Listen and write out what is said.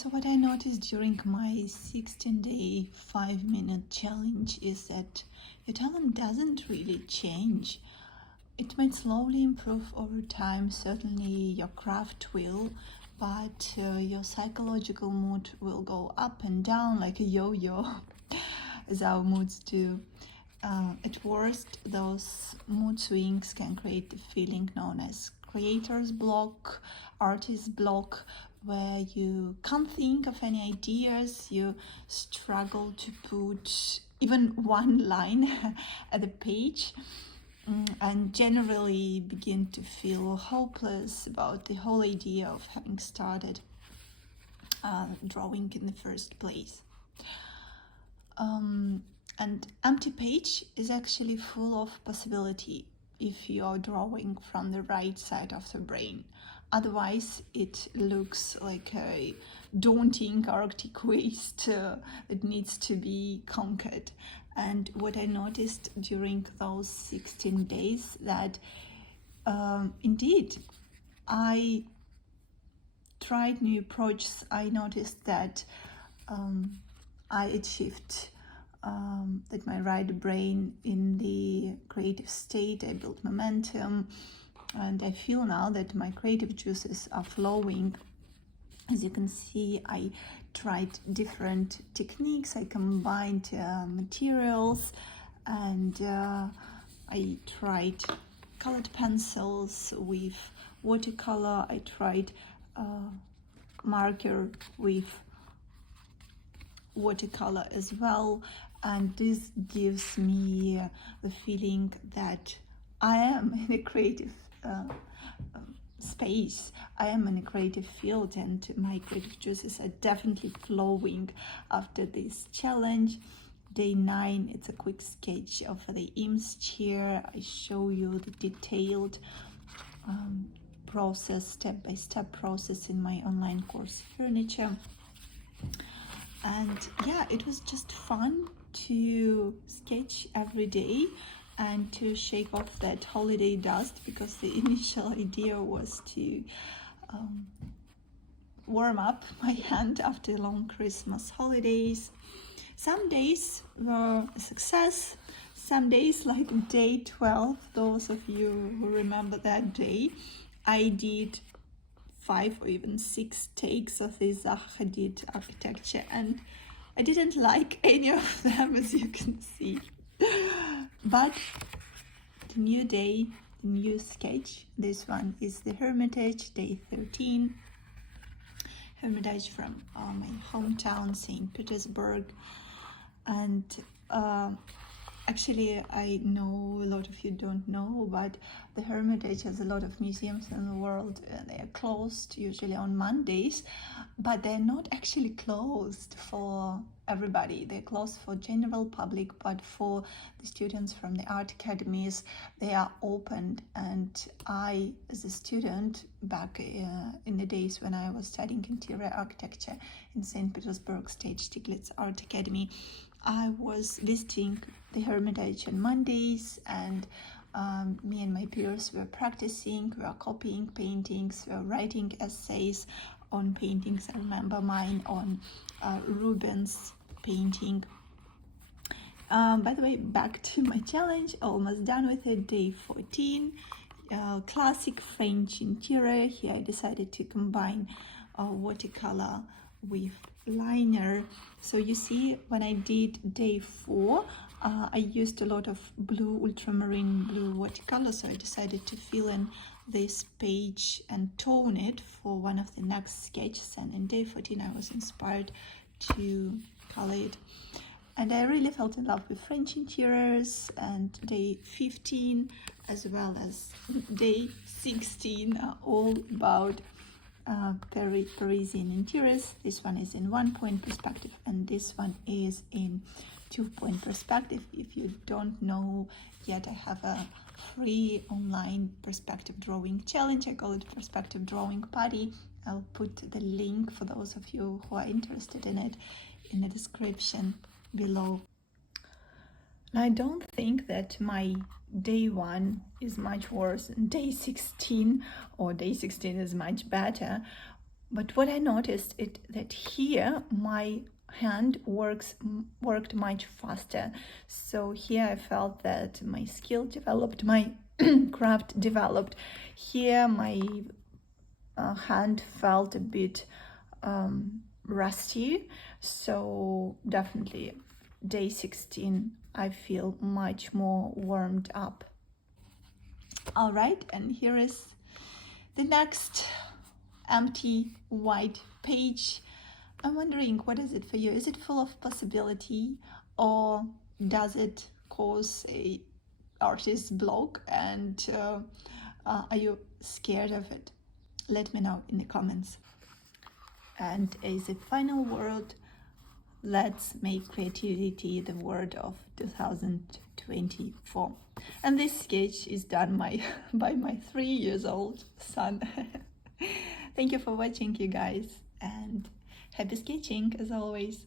So what I noticed during my 16-day 5-minute challenge is that your talent doesn't really change. It might slowly improve over time, certainly your craft will, but your psychological mood will go up and down like a yo-yo, as our moods do. At worst, those mood swings can create the feeling known as creator's block, artist's block, where you can't think of any ideas, you struggle to put even one line at the page, and generally begin to feel hopeless about the whole idea of having started drawing in the first place. And empty page is actually full of possibility if you are drawing from the right side of the brain. Otherwise, it looks like a daunting Arctic waste that needs to be conquered. And what I noticed during those 16 days that indeed I tried new approaches. I noticed that I achieved that my right brain in the creative state. I built momentum, and I feel now that my creative juices are flowing. As you can see, I tried different techniques. I combined materials, and I tried colored pencils with watercolor. I tried marker with watercolor as well, and this gives me the feeling that I am in a creative space. I am in a creative field, and my creative juices are definitely flowing after this challenge. Day 9, it's a quick sketch of the Eames chair. I show you the detailed process, step-by-step process in my online course Furniture. And yeah, it was just fun to sketch every day and to shake off that holiday dust, because the initial idea was to warm up my hand after long Christmas holidays. Some days were a success, some days like day 12, those of you who remember that day, I did 5 or even 6 takes of the Zaha Hadid architecture, and I didn't like any of them, as you can see. But the new day, the new sketch, this one is the Hermitage, day 13. Hermitage from my hometown, St. Petersburg. And actually, I know a lot of you don't know, but the Hermitage has a lot of museums in the world. They are closed usually on Mondays, but they're not actually closed for everybody. They're closed for general public, but for the students from the art academies, they are opened. And I, as a student back in the days when I was studying interior architecture in St. Petersburg State Stiglitz Art Academy, I was visiting the Hermitage on Mondays, and me and my peers were practicing, we were copying paintings, we were writing essays on paintings. I remember mine on Rubens painting. By the way, back to my challenge, almost done with it, day 14. Classic French interior. Here I decided to combine watercolor with liner. So you see, when I did day 4, I used a lot of blue, ultramarine blue watercolor, so I decided to fill in this page and tone it for one of the next sketches. And in day 14 I was inspired to color it, and I really felt in love with French interiors. And day 15 as well as day 16 are all about Parisian interiors. This one is in 1-point perspective, and this one is in 2-point perspective. If you don't know yet, I have a free online perspective drawing challenge. I call it Perspective Drawing Party. I'll put the link for those of you who are interested in it in the description below. I don't think that my day 1 is much worse than day 16, or day 16 is much better. But what I noticed is that here my hand worked much faster. So here I felt that my skill developed, my craft developed. Here my hand felt a bit rusty. So definitely day 16 I feel much more warmed up. All right, and here is the next empty white page. I'm wondering, what is it for you? Is it full of possibility, or does it cause a artist block, and are you scared of it? Let me know in the comments. And as a final word, let's make creativity the word of 2024. And this sketch is done by my 3-year-old son. Thank you for watching, you guys, and happy sketching as always.